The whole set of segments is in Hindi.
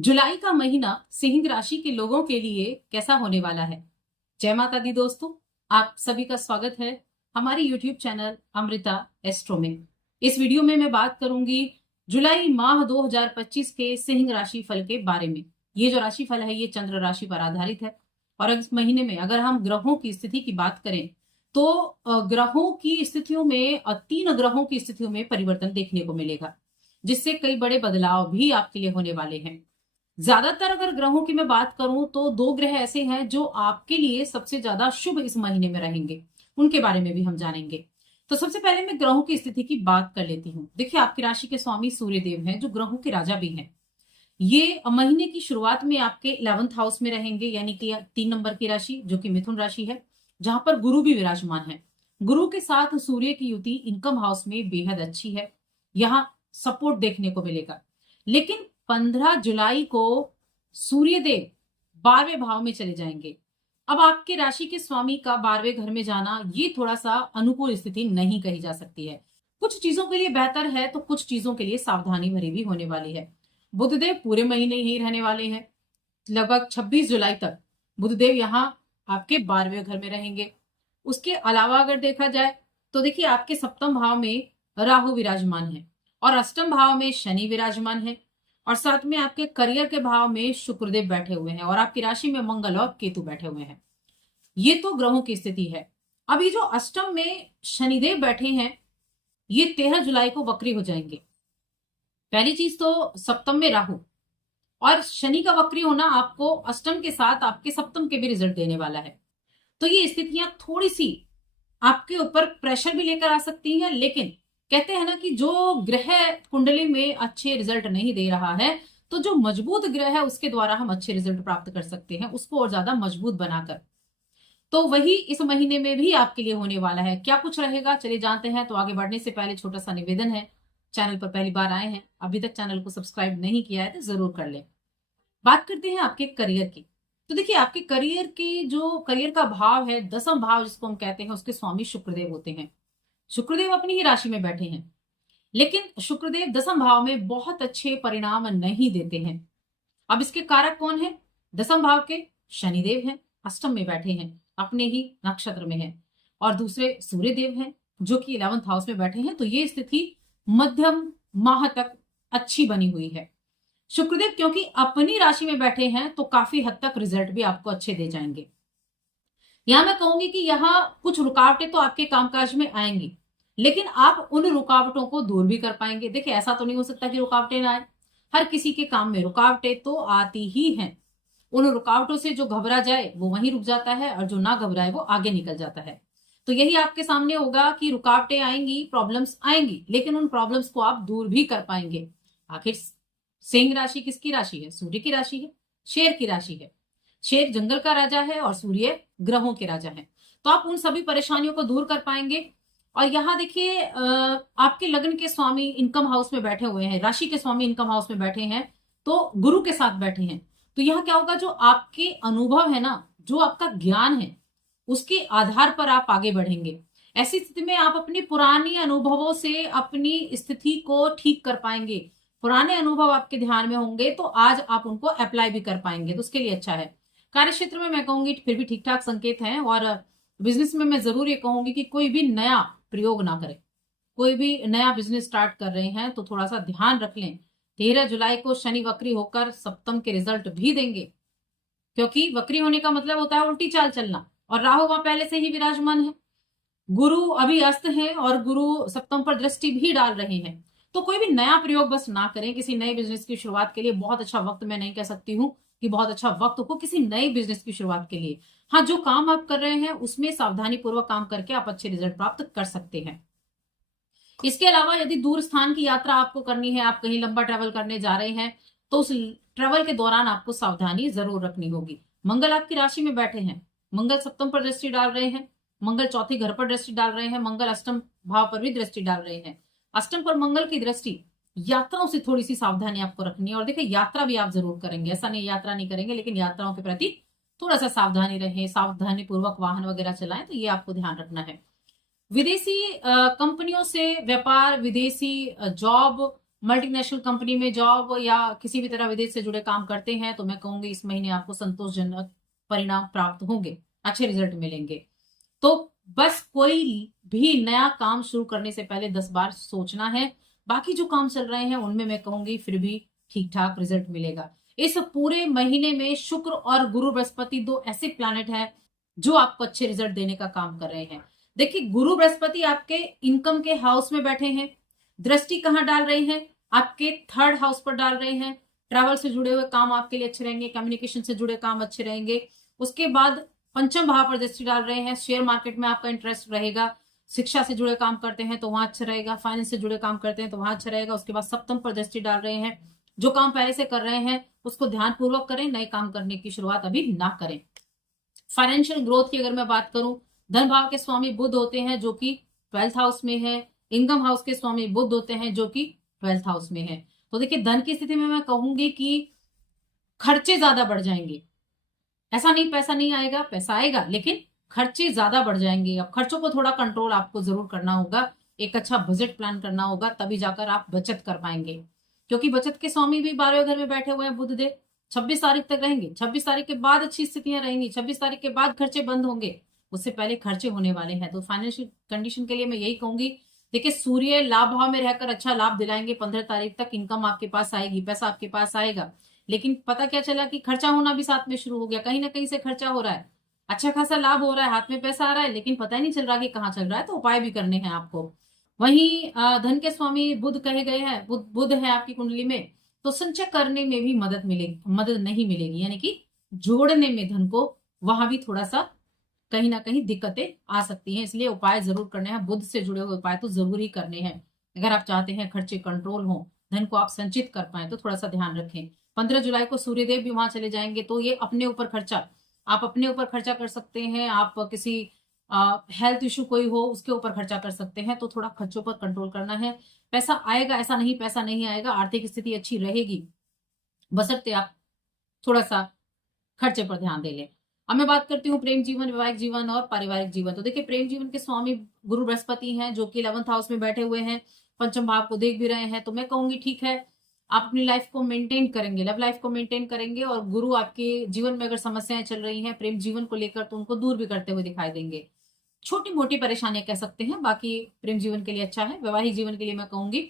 जुलाई का महीना सिंह राशि के लोगों के लिए कैसा होने वाला है। जय माता दी दोस्तों, आप सभी का स्वागत है हमारे YouTube चैनल अमृता एस्ट्रो में। इस वीडियो में मैं बात करूंगी जुलाई माह 2025 के सिंह राशि फल के बारे में। ये जो राशि फल है ये चंद्र राशि पर आधारित है और इस महीने में अगर हम ग्रहों की स्थिति की बात करें तो ग्रहों की स्थितियों में 3 ग्रहों की स्थितियों में परिवर्तन देखने को मिलेगा, जिससे कई बड़े बदलाव भी आपके लिए होने वाले हैं। ज्यादातर अगर ग्रहों की मैं बात करूं तो 2 ग्रह ऐसे हैं जो आपके लिए सबसे ज्यादा शुभ इस महीने में रहेंगे, उनके बारे में भी हम जानेंगे। तो सबसे पहले मैं ग्रहों की स्थिति की बात कर लेती हूँ। देखिए, आपकी राशि के स्वामी सूर्य देव हैं जो ग्रहों के राजा भी हैं। ये महीने की शुरुआत में आपके 11th हाउस में रहेंगे, यानी कि 3 नंबर की राशि जो कि मिथुन राशि है, जहां पर गुरु भी विराजमान है। गुरु के साथ सूर्य की युति इनकम हाउस में बेहद अच्छी है, यहाँ सपोर्ट देखने को मिलेगा। लेकिन 15 जुलाई को सूर्यदेव 12वें भाव में चले जाएंगे। अब आपके राशि के स्वामी का 12वें घर में जाना ये थोड़ा सा अनुकूल स्थिति नहीं कही जा सकती है। कुछ चीजों के लिए बेहतर है तो कुछ चीजों के लिए सावधानी भरी भी होने वाली है। बुधदेव पूरे महीने ही रहने वाले हैं, लगभग 26 जुलाई तक बुधदेव यहाँ आपके 12वें घर में रहेंगे। उसके अलावा अगर देखा जाए तो देखिए, आपके 7वें भाव में राहु विराजमान है और 8वें भाव में शनि विराजमान है और साथ में आपके करियर के भाव में शुक्रदेव बैठे हुए हैं और आपकी राशि में मंगल और केतु बैठे हुए हैं। ये तो ग्रहों की स्थिति है। अभी जो अष्टम में शनिदेव बैठे हैं ये 13 जुलाई को वक्री हो जाएंगे। पहली चीज तो सप्तम में राहु और शनि का वक्री होना आपको अष्टम के साथ आपके सप्तम के भी रिजल्ट देने वाला है। तो ये स्थितियां थोड़ी सी आपके ऊपर प्रेशर भी लेकर आ सकती हैं, लेकिन कहते हैं ना कि जो ग्रह कुंडली में अच्छे रिजल्ट नहीं दे रहा है तो जो मजबूत ग्रह है उसके द्वारा हम अच्छे रिजल्ट प्राप्त कर सकते हैं, उसको और ज्यादा मजबूत बनाकर। तो वही इस महीने में भी आपके लिए होने वाला है। क्या कुछ रहेगा चले जानते हैं। तो आगे बढ़ने से पहले छोटा सा निवेदन है, चैनल पर पहली बार आए हैं, अभी तक चैनल को सब्सक्राइब नहीं किया है तो जरूर कर लें। बात करते हैं आपके करियर की। तो देखिए, आपके करियर की जो करियर का भाव है 10वां भाव जिसको हम कहते हैं, उसके स्वामी शुक्रदेव होते हैं। शुक्रदेव अपनी ही राशि में बैठे हैं, लेकिन शुक्रदेव 10वें भाव में बहुत अच्छे परिणाम नहीं देते हैं। अब इसके कारक कौन है? 10वें भाव के शनिदेव हैं, अष्टम में बैठे हैं, अपने ही नक्षत्र में है, और दूसरे सूर्यदेव हैं जो कि 11th हाउस में बैठे हैं। तो ये स्थिति मध्यम माह तक अच्छी बनी हुई है। शुक्रदेव क्योंकि अपनी राशि में बैठे हैं तो काफी हद तक रिजल्ट भी आपको अच्छे दे जाएंगे। यहां मैं कहूंगी कि यहाँ कुछ रुकावटें तो आपके कामकाज में आएंगी, लेकिन आप उन रुकावटों को दूर भी कर पाएंगे। देखिए, ऐसा तो नहीं हो सकता कि रुकावटें ना आए, हर किसी के काम में रुकावटें तो आती ही हैं। उन रुकावटों से जो घबरा जाए वो वहीं रुक जाता है और जो ना घबराए वो आगे निकल जाता है। तो यही आपके सामने होगा कि रुकावटें आएंगी, प्रॉब्लम्स आएंगी, लेकिन उन प्रॉब्लम्स को आप दूर भी कर पाएंगे। आखिर सिंह राशि किसकी राशि है? सूर्य की राशि है, शेर की राशि है। शेर जंगल का राजा है और सूर्य ग्रहों के राजा है। तो आप उन सभी परेशानियों को दूर कर पाएंगे। और यहाँ देखिए, आपके लग्न के स्वामी इनकम हाउस में बैठे हुए हैं, राशि के स्वामी इनकम हाउस में बैठे हैं, तो गुरु के साथ बैठे हैं। तो यहाँ क्या होगा, जो आपके अनुभव है ना, जो आपका ज्ञान है, उसके आधार पर आप आगे बढ़ेंगे। ऐसी स्थिति में आप अपनी पुरानी अनुभवों से अपनी स्थिति को ठीक कर पाएंगे। पुराने अनुभव आपके ध्यान में होंगे तो आज आप उनको अप्लाई भी कर पाएंगे, तो उसके लिए अच्छा है। कार्य क्षेत्र में मैं कहूंगी फिर भी ठीक ठाक संकेत हैं, और बिजनेस में मैं जरूर ये कहूंगी कि कोई भी नया प्रयोग ना करें। कोई भी नया बिजनेस स्टार्ट कर रहे हैं तो थोड़ा सा ध्यान रख लें। 13 जुलाई को शनि वक्री होकर सप्तम के रिजल्ट भी देंगे, क्योंकि वक्री होने का मतलब होता है उल्टी चाल चलना, और राहु वहां पहले से ही विराजमान है। गुरु अभी अस्त है और गुरु सप्तम पर दृष्टि भी डाल रहे हैं। तो कोई भी नया प्रयोग बस ना करें। किसी नए बिजनेस की शुरुआत के लिए बहुत अच्छा वक्त मैं नहीं कह सकती हूँ कि बहुत अच्छा वक्त हो किसी नए बिजनेस की शुरुआत के लिए। हाँ, जो काम आप कर रहे हैं उसमें सावधानी पूर्वक काम करके आप अच्छे रिजल्ट प्राप्त कर सकते हैं। इसके अलावा यदि दूर स्थान की यात्रा आपको करनी है, आप कहीं लंबा ट्रैवल करने जा रहे हैं, तो उस ट्रैवल के दौरान आपको सावधानी जरूर रखनी होगी। मंगल आपकी राशि में बैठे हैं, मंगल सप्तम पर दृष्टि डाल रहे हैं, मंगल चौथे घर पर दृष्टि डाल रहे हैं, मंगल अष्टम भाव पर भी दृष्टि डाल रहे हैं। अष्टम पर मंगल की दृष्टि, यात्राओं से थोड़ी सी सावधानी आपको रखनी है। और देखिए, यात्रा भी आप जरूर करेंगे, ऐसा नहीं यात्रा नहीं करेंगे, लेकिन यात्राओं के प्रति थोड़ा सा सावधानी रहें, सावधानी पूर्वक वाहन वगैरह चलाएं, तो ये आपको ध्यान रखना है। विदेशी कंपनियों से व्यापार, विदेशी जॉब, मल्टीनेशनल कंपनी में जॉब या किसी भी तरह विदेश से जुड़े काम करते हैं तो मैं कहूंगी इस महीने आपको संतोषजनक परिणाम प्राप्त होंगे, अच्छे रिजल्ट मिलेंगे। तो बस कोई भी नया काम शुरू करने से पहले 10 बार सोचना है। बाकी जो काम चल रहे हैं उनमें मैं कहूंगी फिर भी ठीक ठाक रिजल्ट मिलेगा। इस पूरे महीने में शुक्र और गुरु बृहस्पति दो ऐसे प्लैनेट हैं जो आपको अच्छे रिजल्ट देने का काम कर रहे हैं। देखिए, गुरु बृहस्पति आपके इनकम के हाउस में बैठे हैं, दृष्टि कहां डाल रहे हैं, आपके थर्ड हाउस पर डाल रहे हैं। ट्रैवल से जुड़े हुए काम आपके लिए अच्छे रहेंगे, कम्युनिकेशन से जुड़े काम अच्छे रहेंगे। उसके बाद पंचम भाव पर दृष्टि डाल रहे हैं, शेयर मार्केट में आपका इंटरेस्ट रहेगा। शिक्षा से जुड़े काम करते हैं तो वहां अच्छा रहेगा, फाइनेंस से जुड़े काम करते हैं तो वहां अच्छा रहेगा। उसके बाद सप्तम पर दृष्टि डाल रहे हैं, जो काम पहले से कर रहे हैं उसको ध्यान पूर्वक करें, नए काम करने की शुरुआत अभी ना करें। फाइनेंशियल ग्रोथ की अगर मैं बात करूं, धन भाव के स्वामी बुध होते हैं जो कि 12th हाउस में है, इनकम हाउस के स्वामी बुध होते हैं जो कि 12th हाउस में है। तो देखिए, धन की स्थिति में मैं कहूंगी कि खर्चे ज्यादा बढ़ जाएंगे। ऐसा नहीं पैसा नहीं आएगा, पैसा आएगा, लेकिन खर्चे ज्यादा बढ़ जाएंगे। अब खर्चों को थोड़ा कंट्रोल आपको जरूर करना होगा, एक अच्छा बजट प्लान करना होगा, तभी जाकर आप बचत कर पाएंगे। क्योंकि बचत के स्वामी भी 12वें घर में बैठे हुए हैं बुध देव, 26 तारीख तक रहेंगे। 26 तारीख के बाद अच्छी स्थितियां रहेंगी, 26 तारीख के बाद खर्चे बंद होंगे, उससे पहले खर्चे होने वाले हैं। तो फाइनेंशियल कंडीशन के लिए मैं यही कहूंगी, देखिए सूर्य लाभ भाव में रहकर अच्छा लाभ दिलाएंगे। 15 तारीख तक इनकम आपके पास आएगी, पैसा आपके पास आएगा। लेकिन पता क्या चला कि खर्चा होना भी साथ में शुरू हो गया, कहीं ना कहीं से खर्चा हो रहा है। अच्छा खासा लाभ हो रहा है, हाथ में पैसा आ रहा है, लेकिन पता ही नहीं चल रहा कि कहाँ चल रहा है, तो उपाय भी करने हैं आपको। वहीं धन के स्वामी बुध कहे गए हैं, बुध है आपकी कुंडली में, तो संचय करने में भी मदद मिलेगी, मदद नहीं मिलेगी, यानी कि जोड़ने में धन को वहां भी थोड़ा सा कहीं ना कहीं दिक्कतें आ सकती हैं। इसलिए उपाय जरूर करने हैं, बुध से जुड़े हुए उपाय तो जरूर ही करने हैं। अगर आप चाहते हैं खर्चे कंट्रोल हो, धन को आप संचित कर पाए, तो थोड़ा सा ध्यान रखें। 15 जुलाई को सूर्यदेव भी वहां चले जाएंगे, तो ये अपने ऊपर खर्चा, आप अपने ऊपर खर्चा कर सकते हैं। आप किसी हेल्थ इशू कोई हो उसके ऊपर खर्चा कर सकते हैं, तो थोड़ा खर्चों पर कंट्रोल करना है। पैसा आएगा, ऐसा नहीं पैसा नहीं आएगा, आर्थिक स्थिति अच्छी रहेगी, बशर्ते आप थोड़ा सा खर्चे पर ध्यान दे लें। अब मैं बात करती हूँ प्रेम जीवन, वैवाहिक जीवन और पारिवारिक जीवन। तो देखिए, प्रेम जीवन के स्वामी गुरु बृहस्पति हैं जो कि 11th हाउस में बैठे हुए हैं, पंचम भाव को देख भी रहे हैं। तो मैं कहूंगी ठीक है, आप अपनी लाइफ को मेंटेन करेंगे, लव लाइफ को मेंटेन करेंगे, और गुरु आपके जीवन में अगर समस्याएं चल रही हैं प्रेम जीवन को लेकर, तो उनको दूर भी करते हुए दिखाई देंगे। छोटी मोटी परेशानियां कह सकते हैं, बाकी प्रेम जीवन के लिए अच्छा है। वैवाहिक जीवन के लिए मैं कहूंगी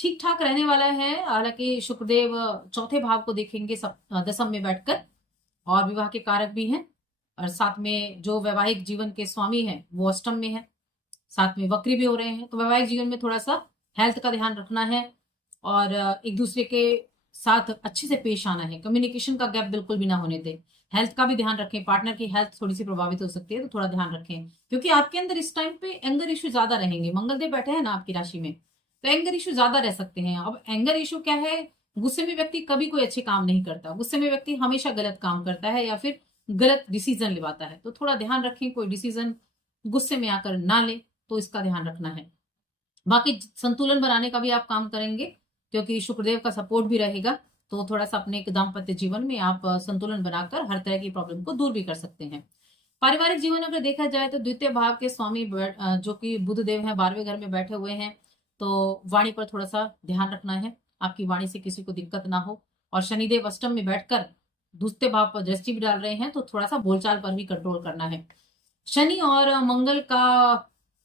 ठीक ठाक रहने वाला है। हालांकि शुक्रदेव चौथे भाव को देखेंगे दशम में बैठकर, और विवाह के कारक भी हैं, और साथ में जो वैवाहिक जीवन के स्वामी हैं वो अष्टम में है, साथ में वक्री भी हो रहे हैं। तो वैवाहिक जीवन में थोड़ा सा हेल्थ का ध्यान रखना है, और एक दूसरे के साथ अच्छे से पेश आना है, कम्युनिकेशन का गैप बिल्कुल भी ना होने दें। हेल्थ का भी ध्यान रखें, पार्टनर की हेल्थ थोड़ी सी प्रभावित हो सकती है, तो थोड़ा ध्यान रखें, क्योंकि आपके अंदर इस टाइम पे एंगर इशू ज्यादा रहेंगे। मंगलदेव बैठे हैं ना आपकी राशि में, तो एंगर इशू ज्यादा रह सकते हैं। अब एंगर इशू क्या है, गुस्से में व्यक्ति कभी कोई अच्छे काम नहीं करता, गुस्से में व्यक्ति हमेशा गलत काम करता है या फिर गलत डिसीजन लेवाता है। तो थोड़ा ध्यान रखें, कोई डिसीजन गुस्से में आकर ना ले, तो इसका ध्यान रखना है। बाकी संतुलन बनाने का भी आप काम करेंगे, क्योंकि शुक्रदेव का सपोर्ट भी रहेगा, तो थोड़ा सा अपने दाम्पत्य जीवन में आप संतुलन बनाकर हर तरह की प्रॉब्लम को दूर भी कर सकते हैं। पारिवारिक जीवन अगर देखा जाए तो द्वितीय भाव के स्वामी जो कि बुध देव हैं 12वें घर में बैठे हुए हैं, तो वाणी पर थोड़ा सा ध्यान रखना है, आपकी वाणी से किसी को दिक्कत ना हो। और शनिदेव अष्टम में बैठकर दूसरे भाव पर दृष्टि भी डाल रहे हैं, तो थोड़ा सा बोलचाल पर भी कंट्रोल करना है। शनि और मंगल का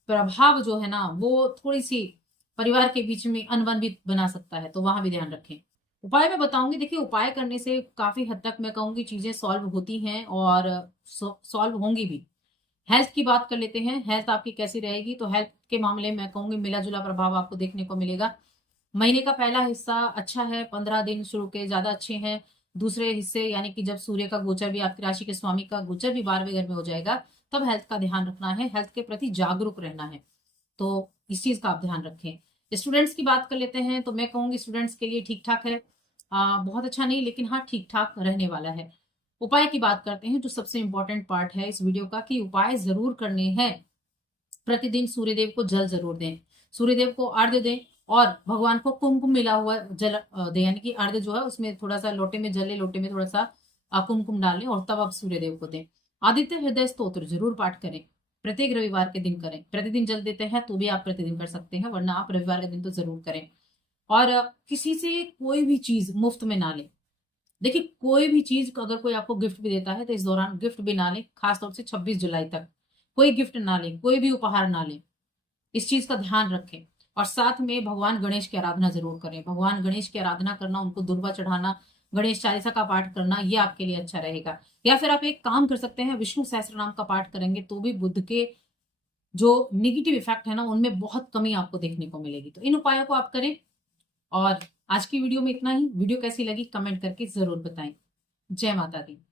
प्रभाव जो है ना, वो थोड़ी सी परिवार के बीच में अनबन भी बना सकता है, तो वहां भी ध्यान रखें। उपाय मैं बताऊंगी, देखिए उपाय करने से काफी हद तक मैं कहूंगी चीजें सॉल्व होती हैं, और सॉल्व होंगी भी। हेल्थ की बात कर लेते हैं, हेल्थ आपकी कैसी रहेगी। तो हेल्थ के मामले में मैं कहूंगी मिला जुला प्रभाव आपको देखने को मिलेगा। महीने का पहला हिस्सा अच्छा है, 15 दिन शुरू के ज्यादा अच्छे हैं। दूसरे हिस्से यानी कि जब सूर्य का गोचर भी, आपकी राशि के स्वामी का गोचर भी 12वें घर में हो जाएगा, तब हेल्थ का ध्यान रखना है, हेल्थ के प्रति जागरूक रहना है, तो इस चीज का आप ध्यान रखें। स्टूडेंट्स की बात कर लेते हैं, तो मैं कहूंगी स्टूडेंट्स के लिए ठीक ठाक है, बहुत अच्छा नहीं, लेकिन हाँ ठीक ठाक रहने वाला है। उपाय की बात करते हैं, जो सबसे इंपॉर्टेंट पार्ट है इस वीडियो का, कि उपाय जरूर करने हैं। प्रतिदिन सूर्यदेव को जल जरूर दें, सूर्यदेव को अर्घ्य दें, और भगवान को कुमकुम मिला हुआ जल दें, यानी कि अर्घ्य जो है उसमें थोड़ा सा लोटे में जले, लोटे में थोड़ा सा कुमकुम डालें, और तब आप सूर्यदेव को दें। आदित्य हृदय स्तोत्र जरूर पाठ करें, प्रत्येक रविवार के दिन करें। प्रतिदिन जल देते हैं तो भी आप प्रतिदिन कर सकते हैं, वरना आप रविवार के दिन तो जरूर करें। और किसी से कोई भी चीज मुफ्त में ना लें। देखिए, कोई भी चीज अगर कोई आपको गिफ्ट भी देता है तो इस दौरान गिफ्ट भी ना लें, खासतौर से 26 जुलाई तक कोई गिफ्ट ना लें, कोई भी उपहार ना लें। इस चीज का ध्यान रखें। और साथ में भगवान गणेश की आराधना जरूर करें। भगवान गणेश की आराधना करना, उनको दुर्वा चढ़ाना, गणेश चालीसा का पाठ करना, ये आपके लिए अच्छा रहेगा। या फिर आप एक काम कर सकते हैं, विष्णु सहस्त्र नाम का पाठ करेंगे तो भी बुध के जो निगेटिव इफेक्ट है ना, उनमें बहुत कमी आपको देखने को मिलेगी। तो इन उपायों को आप करें। और आज की वीडियो में इतना ही। वीडियो कैसी लगी कमेंट करके जरूर बताएं। जय माता दी।